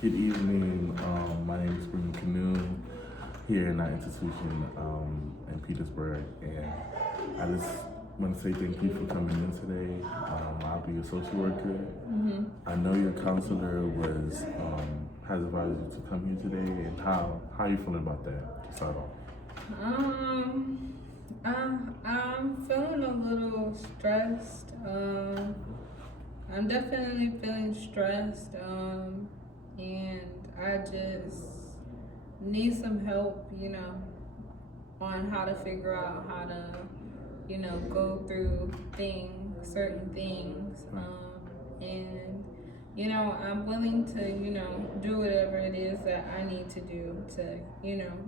Good evening. My name is Bruno Canoe here in our institution in Petersburg, and I just want to say thank you for coming in today. I'll be your social worker. I know your counselor was has advised you to come here today, and how you feeling about that to start off? I'm feeling a little stressed. I'm definitely feeling stressed. And I just need some help, on how to figure out how to, go through certain things. And I'm willing to, do whatever it is that I need to do to,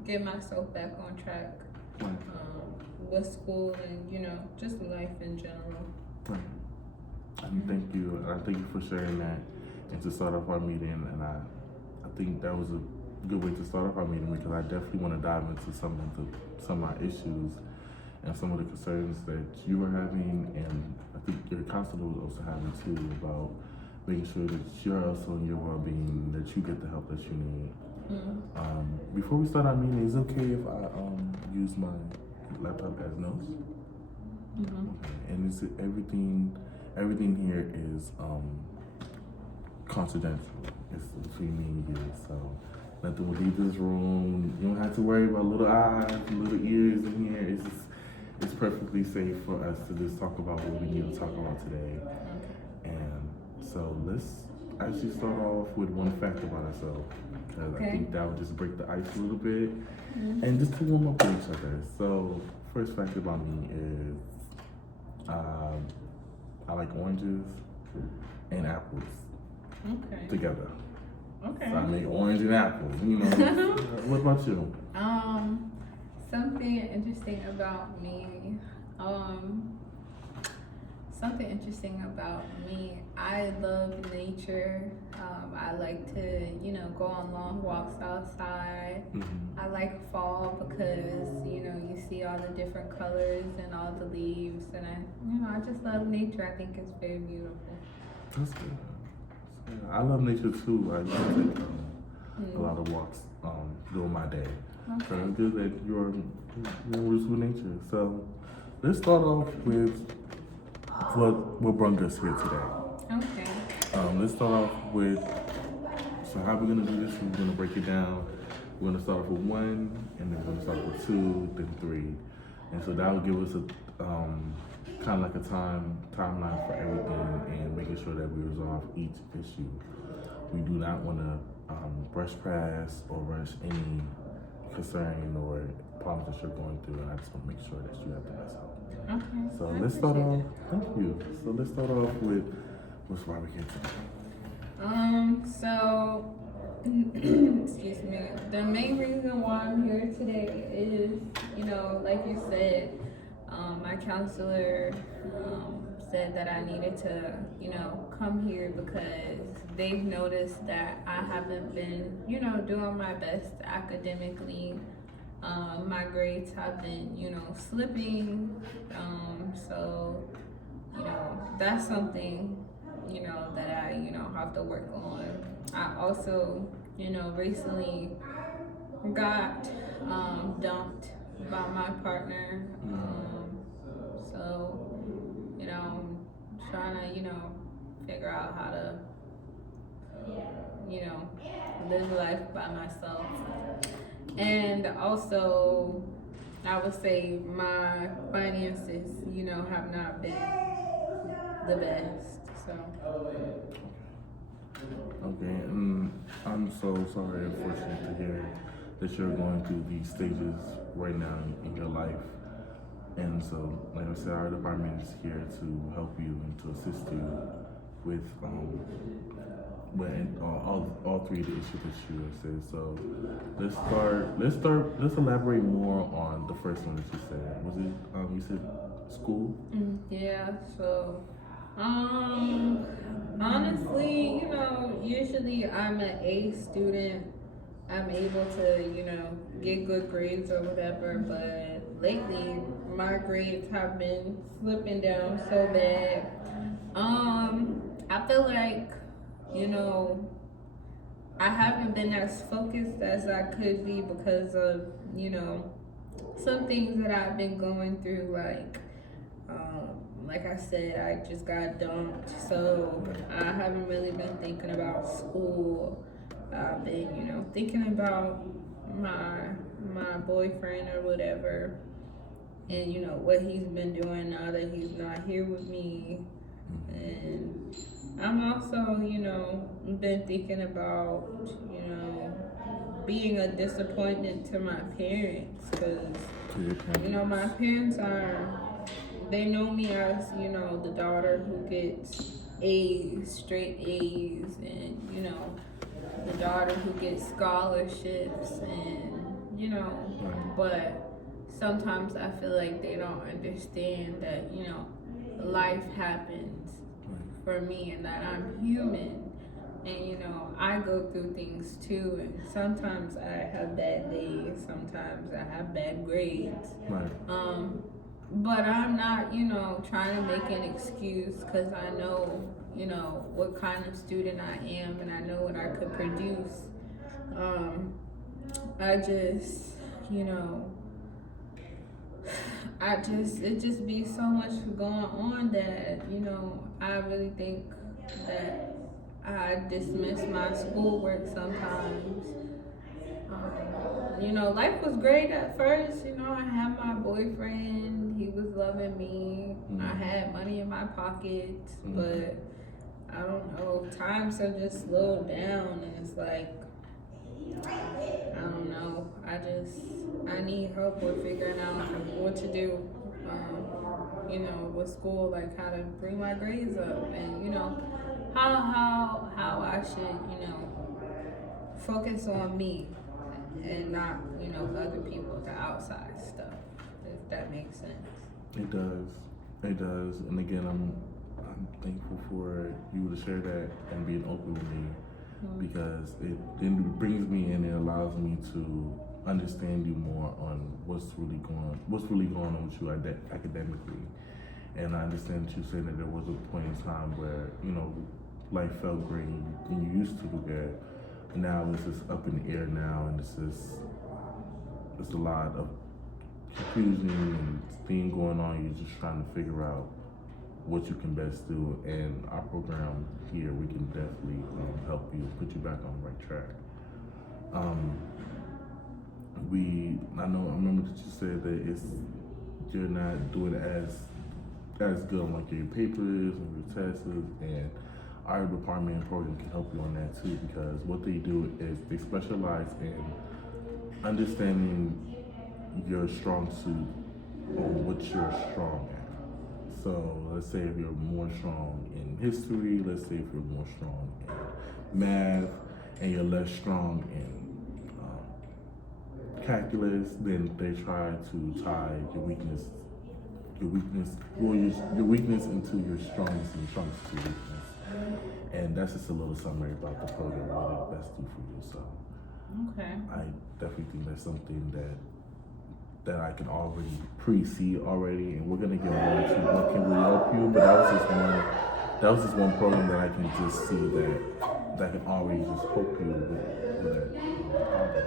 get myself back on track with school and, just life in general. And thank you. I thank you for sharing that and to start off our meeting. And I think that was a good way to start off our meeting because I definitely want to dive into some of our issues and some of the concerns that you were having, and I think your counselor was also having too, about making sure that you're also in your well-being, that you get the help that you need. Before we start our meeting, is it okay if I use my laptop as notes? Okay. And is it everything here is confidential. It's between me and you, so nothing will leave this room. You don't have to worry about little eyes, little ears in here. It's perfectly safe for us to just talk about what we need to talk about today. And so let's actually start off with one fact about ourselves, because I think that would just break the ice a little bit and just to warm up with each other. So first fact about me is I like oranges and apples together. Okay. So I make orange and apples, What about you? Something interesting about me. Something interesting about me. I love nature. I like to, go on long walks outside. I like fall because, you see all the different colors and all the leaves, and I just love nature. I think it's very beautiful. That's good. I love nature too. I love to take a lot of walks during my day. So it's good that you're roots with nature. So let's start off with what brought us here today. Okay. Let's start off with, so how we're gonna do this, we're gonna break it down. We're gonna start off with 1, and then we're gonna start with 2, then 3. And so that will give us a kind of like a timeline for everything and making sure that we resolve each issue. We do not want to brush past or rush any concern or problems that you're going through, and I just want to make sure that you have the best help. Okay. So let's start off. Thank you. So let's start off with what's why we're here today. So excuse me. The main reason why I'm here today is, like you said, my counselor said that I needed to, come here because they've noticed that I haven't been, doing my best academically. My grades have been, slipping. So, that's something, that I, have to work on. I also, recently got dumped by my partner. So, I'm trying to, figure out how to, live life by myself. And also, I would say my finances, have not been the best. So. Okay, I'm so sorry and fortunate to hear that you're going through these stages right now in your life. And so, like I said, our department is here to help you and to assist you with all 3 of the issues that you have said. So let's elaborate more on the first one that you said. Was it you said school? Yeah, so honestly, usually I'm an A student. I'm able to, get good grades or whatever, but lately my grades have been slipping down so bad. I feel like, I haven't been as focused as I could be because of, some things that I've been going through, like I said, I just got dumped, so I haven't really been thinking about school. I've been, thinking about my boyfriend or whatever, and what he's been doing now that he's not here with me, and I'm also, been thinking about, being a disappointment to my parents, because my parents they know me as, the daughter who gets A's, straight A's, and, the daughter who gets scholarships, and, but sometimes I feel like they don't understand that, life happens for me and that I'm human. And I go through things too, and sometimes I have bad days, sometimes I have bad grades. Right. But I'm not, trying to make an excuse, because I know, what kind of student I am, and I know what I could produce. I just, it just be so much going on that, I really think that I dismiss my schoolwork sometimes. Life was great at first. I had my boyfriend. He was loving me. I had money in my pockets, but I don't know. Times have just slowed down, and it's like, I don't know. I need help with figuring out what to do. With school, like how to bring my grades up, and how I should, focus on me and not, other people, the outside stuff, if that makes sense. It does. It does. And again, I'm thankful for you to share that and being open with me, because it brings me in and allows me to understand you more on what's really going on with you academically. And I understand that you saying that there was a point in time where, life felt great and you used to do good. But now it's just up in the air now, and it's a lot of confusion and things going on. You're just trying to figure out what you can best do. And our program here, we can definitely help you, put you back on the right track. I remember that you said that you're not doing as good on like your papers and your tests, and our department and program can help you on that too, because what they do is they specialize in understanding your strong suit on what you're strong at. So let's say if you're more strong in history, let's say if you're more strong in math, and you're less strong in calculus, then they try to tie your weakness into your strongest and strongest to your weakness. And that's just a little summary about the program, what it best do for you. So okay, I definitely think that's something that I can already pre-see already, and we're gonna get more into what can really help you. But that was just one program that I can just see that can already just help you with that problem.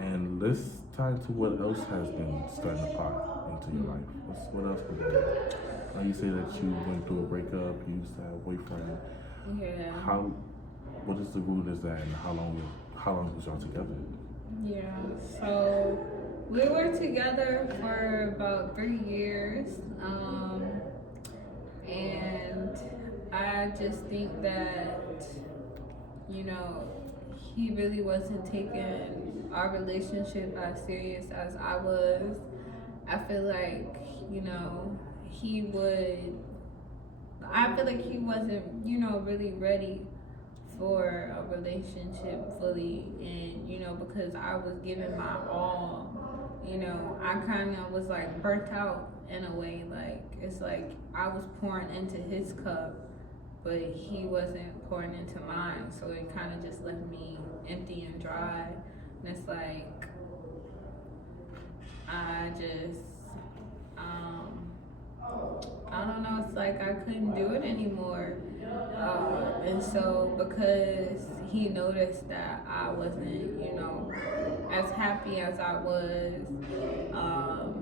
And let's tie into what else has been starting to pop into your life. What else been going on? You say that you went through a breakup, you used to have a boyfriend. Yeah. What is the root is that, and how long was y'all together? Yeah, so we were together for about 3 years, and I just think that, he really wasn't taking our relationship as serious as I was. I feel like, I feel like he wasn't, really ready for a relationship fully, and, because I was giving my all, I kind of was like burnt out in a way. Like, it's like I was pouring into his cup, but he wasn't pouring into mine, so it kind of just left me empty and dry. And it's like, I just, I don't know, it's like I couldn't do it anymore. And so because he noticed that I wasn't, as happy as I was, um,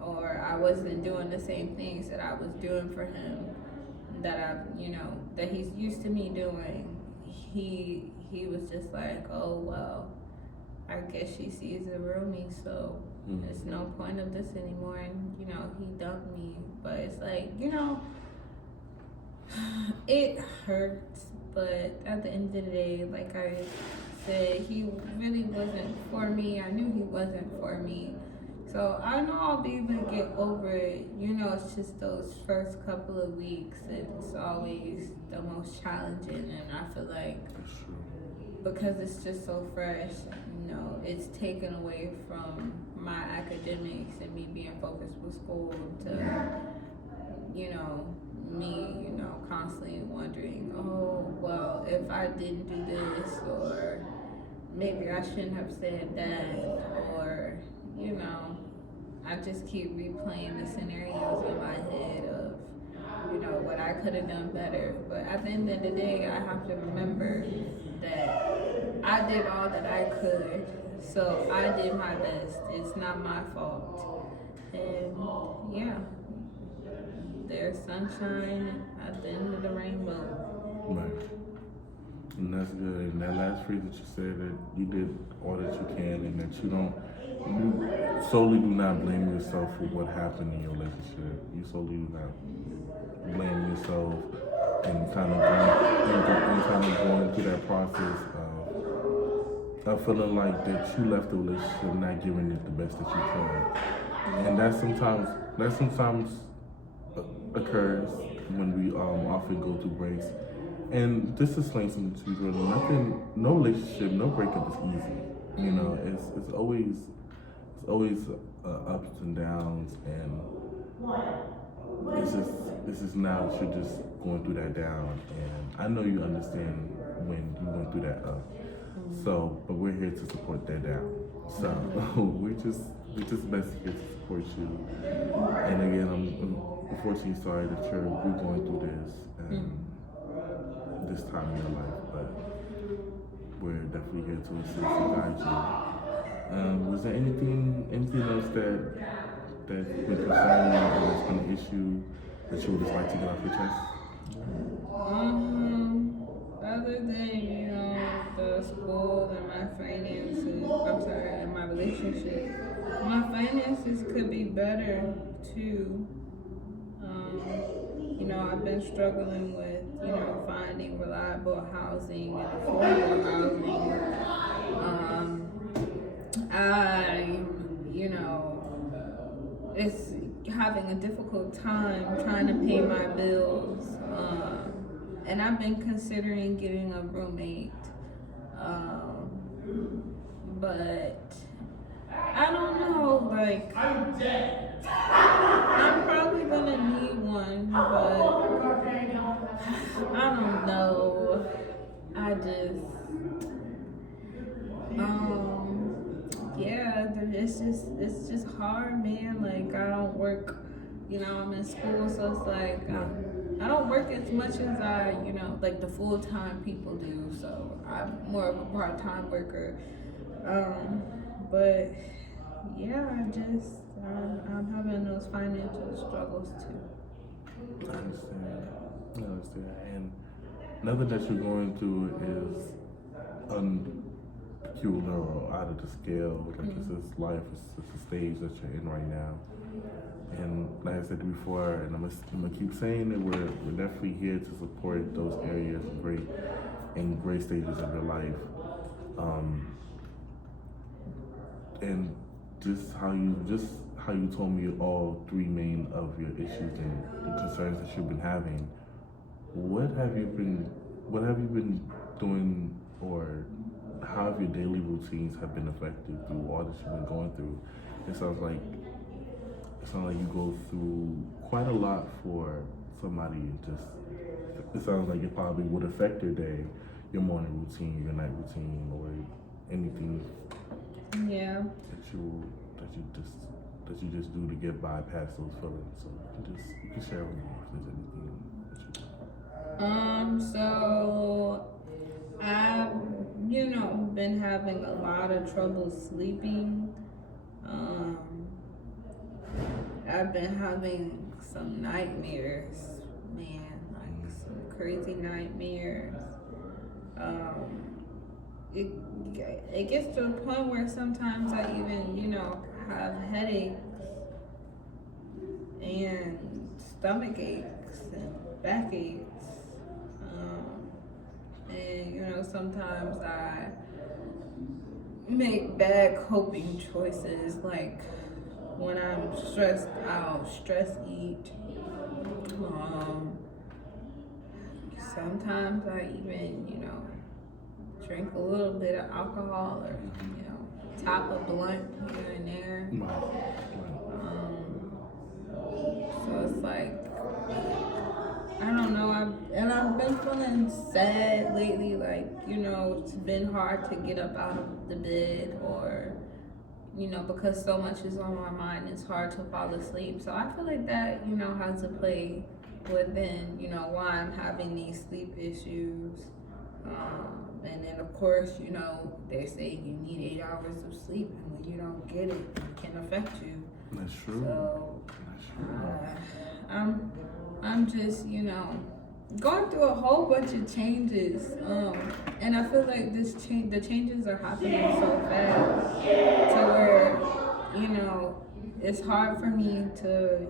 or I wasn't doing the same things that I was doing for him, that he's used to me doing, he was just like, oh well, I guess she sees the real me, so there's no point of this anymore. And he dumped me, but it's like, it hurts. But at the end of the day, like I said, he really wasn't for me. I knew he wasn't for me. So I know I'll be able to get over it. It's just those first couple of weeks. It's always the most challenging, and I feel like because it's just so fresh, it's taken away from my academics and me being focused with school to, me, constantly wondering, oh, well, if I didn't do this, or maybe I shouldn't have said that, or, I just keep replaying the scenarios in my head of, what I could have done better. But at the end of the day, I have to remember that I did all that I could. So I did my best. It's not my fault. And yeah, there's sunshine at the end of the rainbow. Right. And that's good. And that last phrase that you said, that you did all that you can, and that you solely do not blame yourself for what happened in your relationship. You solely do not blame yourself, and kind of going through that process of feeling like that you left the relationship not giving it the best that you could. And that sometimes occurs when we often go through breaks. And just to explain something to you, no relationship, no breakup is easy. It's always ups and downs, and it's just now that you're just going through that down, and I know you understand when you went through that up. So, but we're here to support that down. So we're just best here to support you. And again, I'm unfortunately sorry that you're going through this this time in your life, but we're definitely here to assist and guide you. Was there anything else that's been concerning you, or that's been an issue that you would just like to get off your chest? Other than, the school and my finances, and my relationship, my finances could be better too. I've been struggling with, finding reliable housing and affordable housing. It's having a difficult time trying to pay my bills. And I've been considering getting a roommate. But I don't know, like, I'm probably gonna need one, but I don't know. It's just hard, man. Like, I don't work, I'm in school, so it's like, I don't work as much as like the full-time people do, so I'm more of a part-time worker. But yeah, I'm having those financial struggles too. I understand. And nothing that you're going through is unpeculiar or out of the scale. Like, it's just life. It's a stage that you're in right now. And like I said before, and I'm gonna keep saying it, we're definitely here to support those areas in great stages of your life. And just how you told me all three main of your issues and the concerns that you've been having. What have you been doing, or how have your daily routines have been affected through all that you've been going through? It sounds like you go through quite a lot for somebody. It sounds like it probably would affect your day, your morning routine, your night routine, or anything. Yeah. that you just do to get by past those feelings? So you can share with me if there's anything that you do. So I've, been having a lot of trouble sleeping. I've been having some nightmares, man, like some crazy nightmares. It gets to a point where sometimes I even, have headaches and stomach aches and back aches. And sometimes I make bad coping choices, like when I'm stressed out, stress eat. Sometimes I even, drink a little bit of alcohol or, top a blunt here and there. So it's like, I don't know, I've been feeling sad lately, like, it's been hard to get up out of the bed, or, because so much is on my mind, it's hard to fall asleep. So I feel like that, has to play within, why I'm having these sleep issues. And then of course, they say you need 8 hours of sleep, and when you don't get it, it can affect you. That's true. So, I'm just, going through a whole bunch of changes. And I feel like the changes are happening so fast to where, it's hard for me to,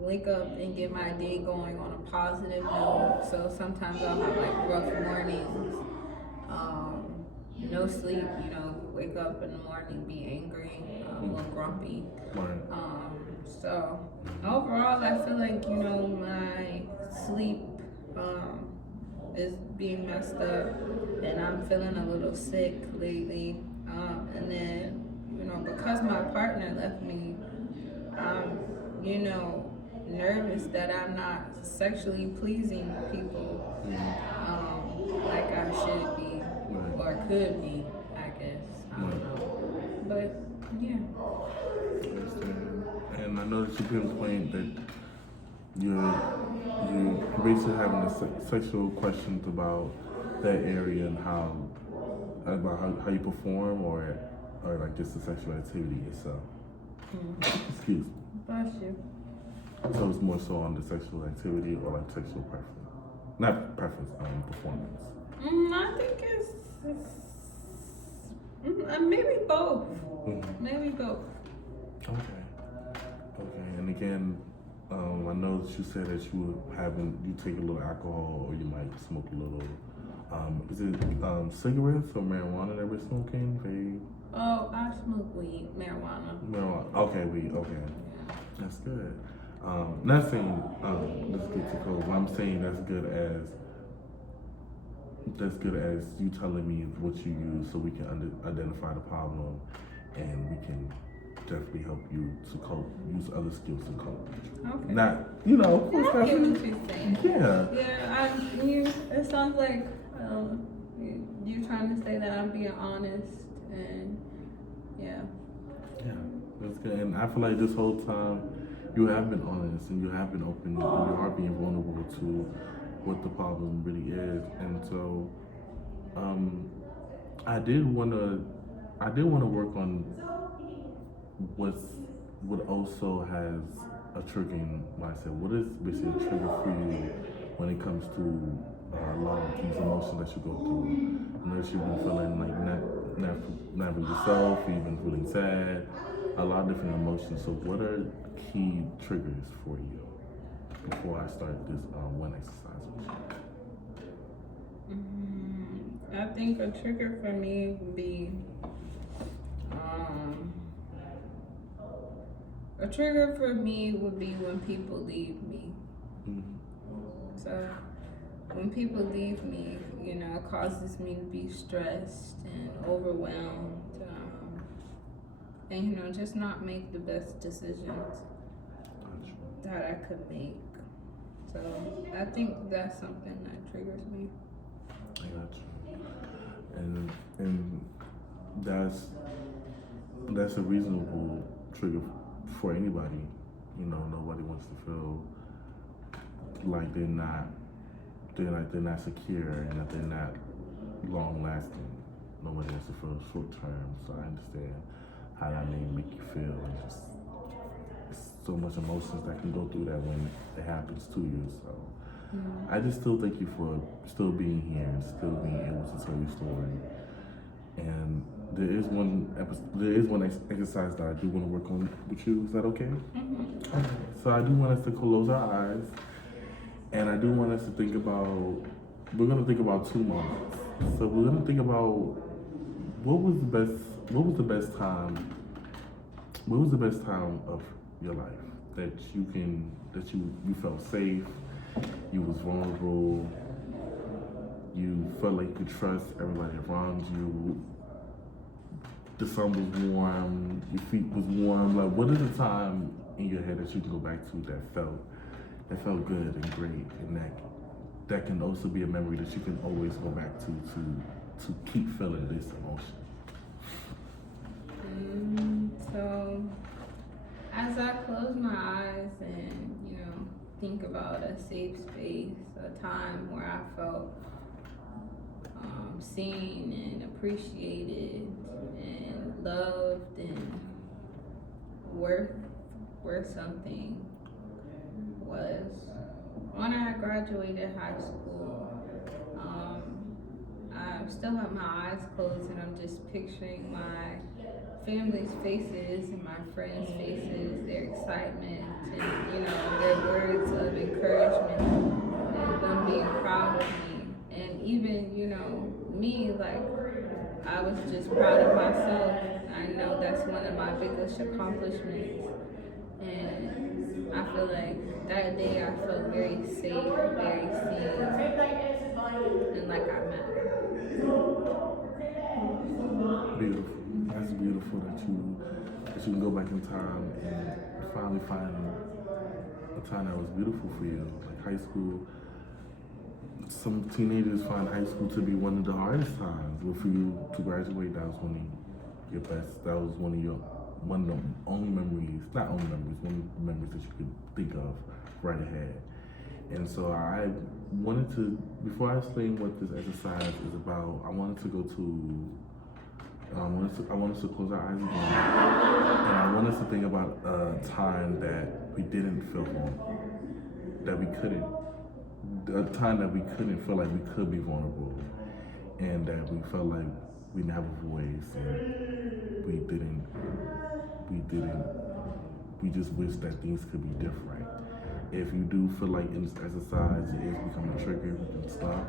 wake up and get my day going on a positive note. So sometimes I'll have like rough mornings, no sleep, wake up in the morning, be angry, a little grumpy. So overall, I feel like, my sleep is being messed up, and I'm feeling a little sick lately. And then, because my partner left me, I'm, nervous that I'm not sexually pleasing people like I should be or could be, I guess. I don't know. But, yeah. And I know that you pinpoint that you're basically having sexual questions about that area and how you perform, or like just the sexual activity itself. Excuse me. Bless you. So it's more so on the sexual activity or like sexual preference, not preference, performance. I think it's maybe both. Maybe both. Okay. And again, I know that you said that you take a little alcohol, or you might smoke a little. Is it cigarettes or marijuana that we're smoking? Oh, I smoke weed, marijuana. Okay, weed. Okay, that's good. Not saying let's get to code, but I'm saying that's good as you telling me what you use, so we can identify the problem, and we can definitely help you to cope. Use other skills to cope. Okay. Not, I get what you're saying. Yeah. Yeah, it sounds like you're trying to say that I'm being honest, and yeah. Yeah, that's good. And I feel like this whole time you have been honest, and you have been open, and you are being vulnerable to what the problem really is. And so, I did want to work on what also has a triggering mindset. What is basically a trigger for you when it comes to a lot of these emotions that you go through? I know you've been feeling like not with yourself, you've been feeling sad, a lot of different emotions. So what are key triggers for you before I start this one exercise with you? I think a trigger for me would be when people leave me. So when people leave me, it causes me to be stressed and overwhelmed, and just not make the best decisions that I could make. So I think that's something that triggers me. I got you. And that's a reasonable trigger for anybody. You know, nobody wants to feel like they're not secure and that they're not long lasting. Nobody wants to feel short term. So I understand how that may make you feel, and just so much emotions that can go through that when it happens to you. So I just still thank you for still being here and still being able to tell your story. And there is one exercise that I do want to work on with you. Is that okay? Okay. So I do want us to close our eyes, and I do want us to think about. We're gonna think about 2 moments. So we're gonna think about what was the best time of your life that you felt safe, you was vulnerable, you felt like you could trust everybody around you. The sun was warm, your feet was warm. Like, what is a time in your head that you can go back to that felt good and great, and that can also be a memory that you can always go back to keep feeling this emotion? So, as I close my eyes and, think about a safe space, a time where I felt seen and appreciated and loved and worth something, was when I graduated high school. I still have my eyes closed and I'm just picturing my family's faces and my friends' faces, their excitement and, their words of encouragement and them being proud of me. And even, me, like, I was just proud of myself. I know that's one of my biggest accomplishments. And I feel like that day I felt very safe, very seen, and like I mattered. Beautiful. That's beautiful that you can go back in time and finally find a time that was beautiful for you. Like high school, some teenagers find high school to be one of the hardest times. But for you to graduate, that was one of your best. That was one of the only memories, not only memories, one of the memories that you could think of right ahead. And so I wanted to, before I explain what this exercise is about, I wanted to go to, I want us to close our eyes again, and I want us to think about a time that we didn't feel vulnerable, a time that we couldn't feel like we could be vulnerable, and that we felt like we didn't have a voice, and we just wish that things could be different. If you do feel like in this exercise it is becoming a trigger, we can stop.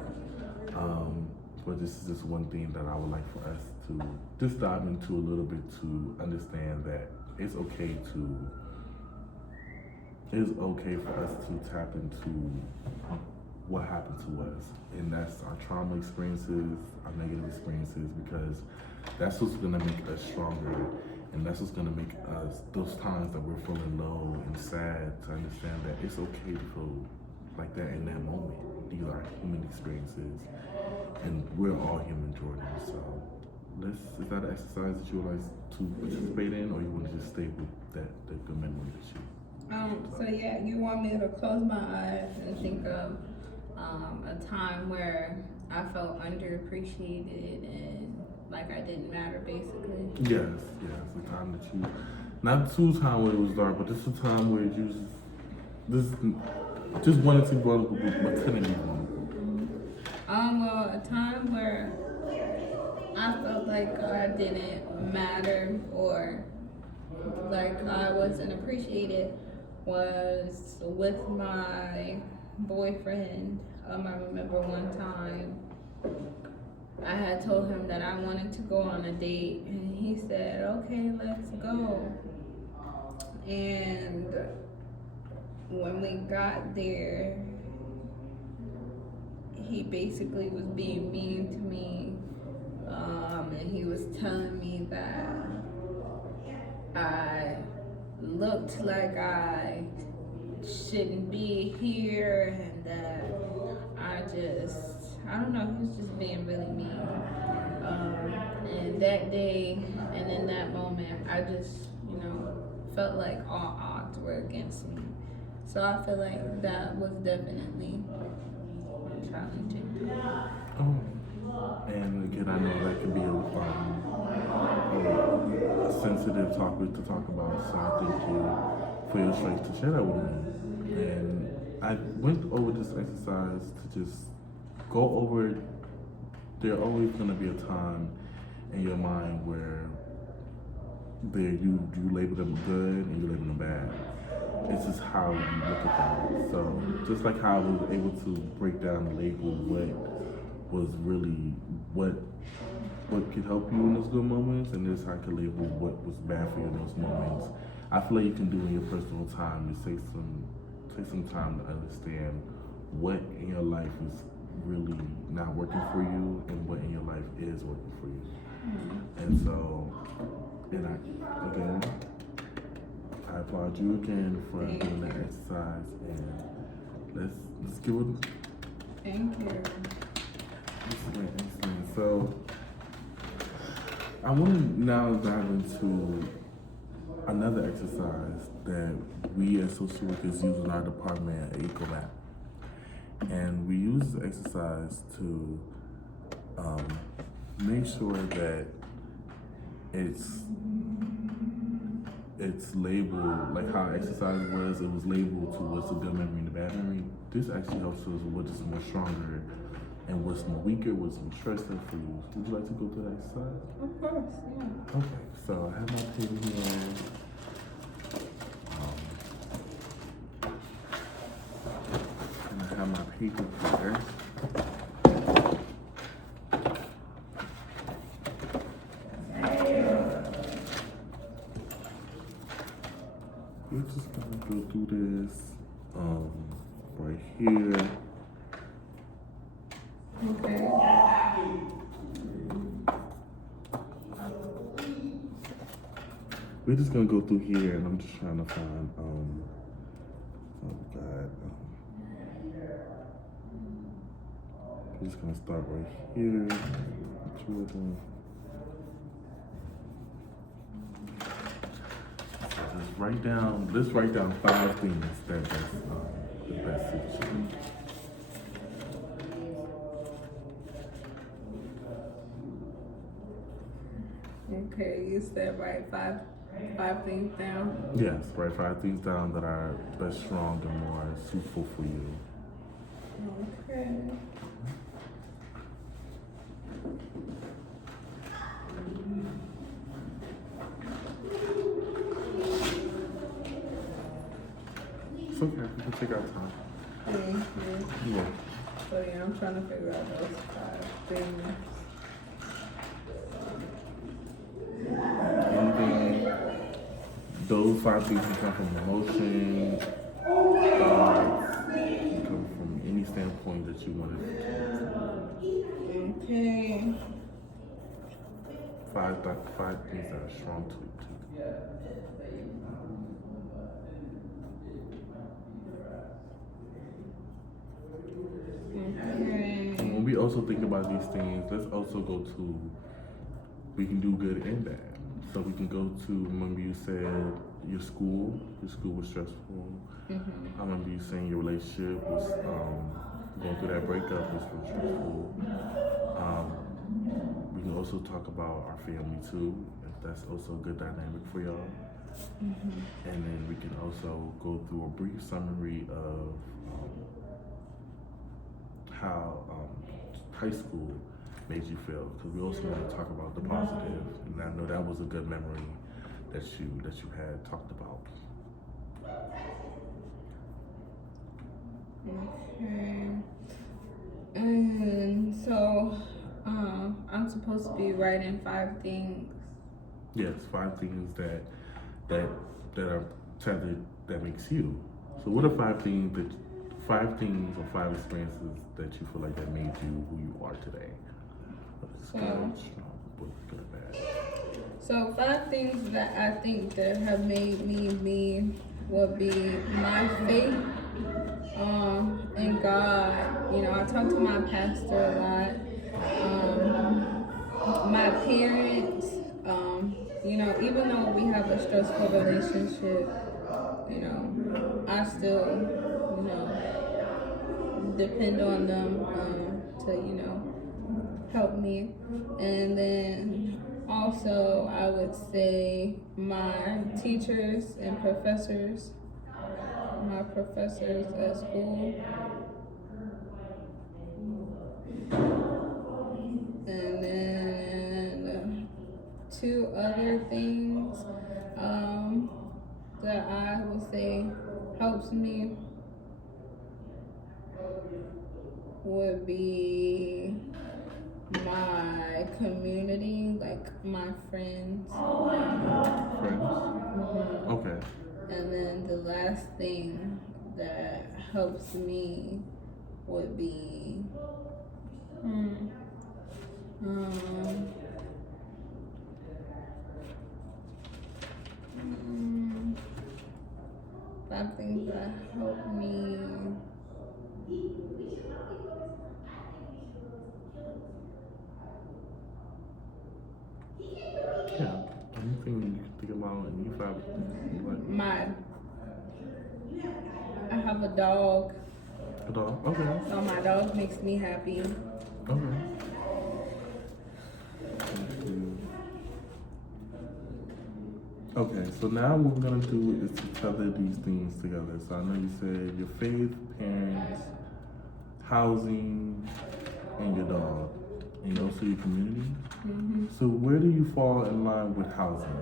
But this is just one thing that I would like for us to just dive into a little bit, to understand that it's okay for us to tap into what happened to us. And that's our trauma experiences, our negative experiences, because that's what's gonna make us stronger. And that's what's gonna make us, those times that we're feeling low and sad, to understand that it's okay to feel like that in that moment. These are human experiences, and we're all human, Jordan. So is that an exercise that you would like to participate in, or you want to just stay with the good memory that you? So yeah, you want me to close my eyes and think of a time where I felt underappreciated and like I didn't matter, basically. Yes, the time that you, not the time where it was dark, but this is a time where you just wanted to be vulnerable, but couldn't be vulnerable. Well, a time where I felt like I didn't matter or like I wasn't appreciated was with my boyfriend. I remember one time I had told him that I wanted to go on a date, and he said, okay, let's go. And when we got there, he basically was being mean to me, and he was telling me that I looked like I shouldn't be here, and that I don't know, he was just being really mean. And that day and in that moment, I just, felt like all odds were against me. So I feel like that was definitely challenging. Oh, and again, I know that can be a sensitive topic to talk about, so I thank you for your strength to share that with me. And I went over this exercise to just go over it. There's always going to be a time in your mind where you label them good and you label them bad. It's just how you look at them. So just like how I was able to break down and label what was really what could help you in those good moments, and this how I could label what was bad for you in those moments. I feel like you can do in your personal time to take some time to understand what in your life is really not working for you and what in your life is working for you. And so, I applaud you again for doing that exercise, and let's give it. Thank you. Excellent. So, I want to now dive into another exercise that we as social workers use in our department at EcoMap. And we use the exercise to make sure that it's labeled, like how exercise was, it was labeled to what's a good memory and a bad memory. This actually helps us with what is more stronger and what's more weaker, what's more stressful for you. Would you like to go through that exercise? Of course, yeah. Okay, so I have my pen here. And I have my paper here. We're just gonna go through this right here. Okay. We're just gonna go through here, and I'm just trying to find oh God. We're just gonna start right here. Children. Let's write down 5 things that best the best suits you. Okay, you said write five things down. Yes, write 5 things down that are best, strong, and more suitable for you. Okay. It's okay, we can take our time. Thank you. Yeah. So yeah, I'm trying to figure out those 5 things. Anything, those 5 things can come from emotion, thoughts, can come from any standpoint that you want to. Okay. 5 things that are strong to you. Okay. And when we also think about these things, let's also go to, we can do good and bad. So we can go to, remember you said your school was stressful. Mm-hmm. I remember you saying your relationship was, going through that breakup was real stressful. We can also talk about our family too, if that's also a good dynamic for y'all. Mm-hmm. And then we can also go through a brief summary of how high school made you feel, because we also want to talk about the positive, and I know that was a good memory that you had talked about. Okay. And so, I'm supposed to be writing 5 things. Yes, 5 things that are that makes you. So what are 5 things or 5 experiences that you feel like that made you who you are today? So 5 things that I think that have made me would be my faith in God. You know, I talk to my pastor a lot. My parents, you know, even though we have a stressful relationship, I still, depend on them to, help me. And then also, I would say my teachers and professors, my professors at school. And then two other things that I would say helps me would be my community, like my friends. Friends? Mhm. Okay. And then the last thing that helps me would be something that helped me. Yeah. Anything you can think about, and you five like I have a dog, a dog. Okay. so my dog makes me happy. Okay. Thank you. Okay, so now what we're gonna do is to tether these things together. So I know you said your faith, parents, housing, and your dog, and also your community. So where do you fall in line with housing?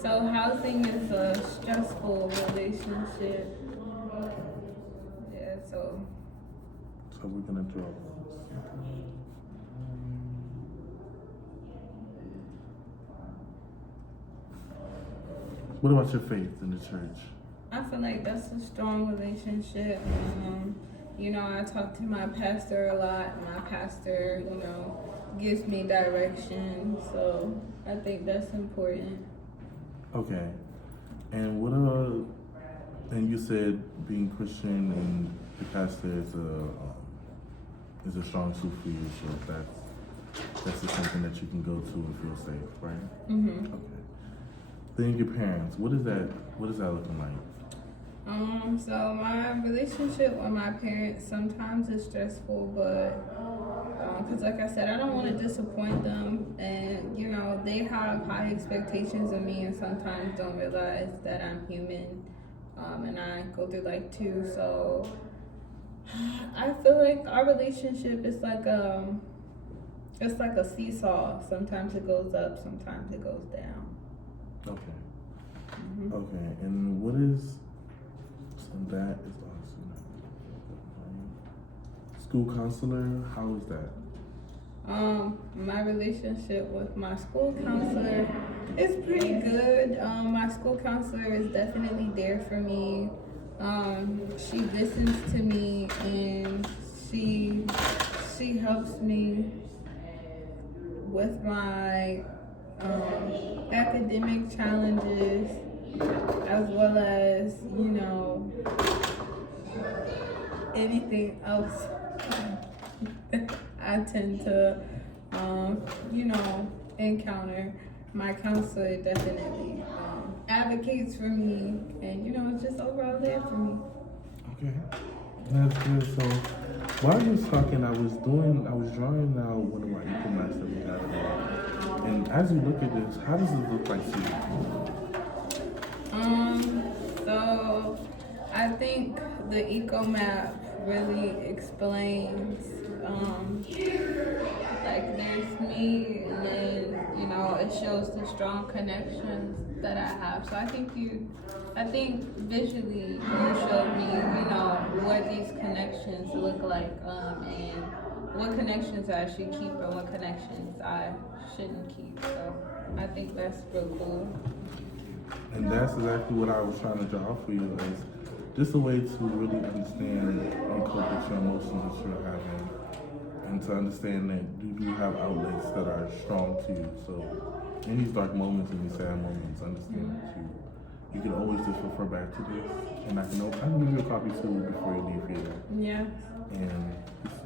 So housing is a stressful relationship. Yeah, so So we're gonna draw. What about your faith in the church? I feel like that's a strong relationship. I talk to my pastor a lot. My pastor, gives me direction. So I think that's important. Okay, and what and you said being Christian and the pastor is a strong suit for you. So that's just something that you can go to and feel safe, right? Mhm. Okay. Then your parents, what is that looking like? So my relationship with my parents sometimes is stressful, but because like I said, I don't want to disappoint them, and they have high expectations of me, and sometimes don't realize that I'm human, and I go through life too. So I feel like our relationship is like it's like a seesaw. Sometimes it goes up, sometimes it goes down. Okay. Mhm. Okay, and what is that is awesome. School counselor, how is that? My relationship with my school counselor is pretty good. My school counselor is definitely there for me. She listens to me and she helps me with my academic challenges, as well as anything else. I tend to encounter. My counselor definitely advocates for me, and it's just overall there for me. Okay, that's good. So while you was talking, I was drawing out one of my ecomaps that we have there. And as you look at this, how does it look like to you? So I think the eco map really explains, like there's me, and then it shows the strong connections that I have. So I think visually you showed me, what these connections look like, and what connections I should keep and what connections I shouldn't keep. So I think that's real cool. And that's exactly what I was trying to draw for you, is just a way to really understand and cope with your emotions that you're having, and to understand that you do have outlets that are strong to you. So in these dark moments and these sad moments, understand that you can always just refer back to this, and I can give you a copy too before you leave here. Yeah. And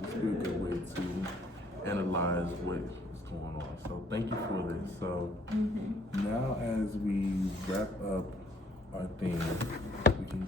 it's a good way to analyze what is going on. So thank you for this. So Mm-hmm. now as we wrap up our thing, we can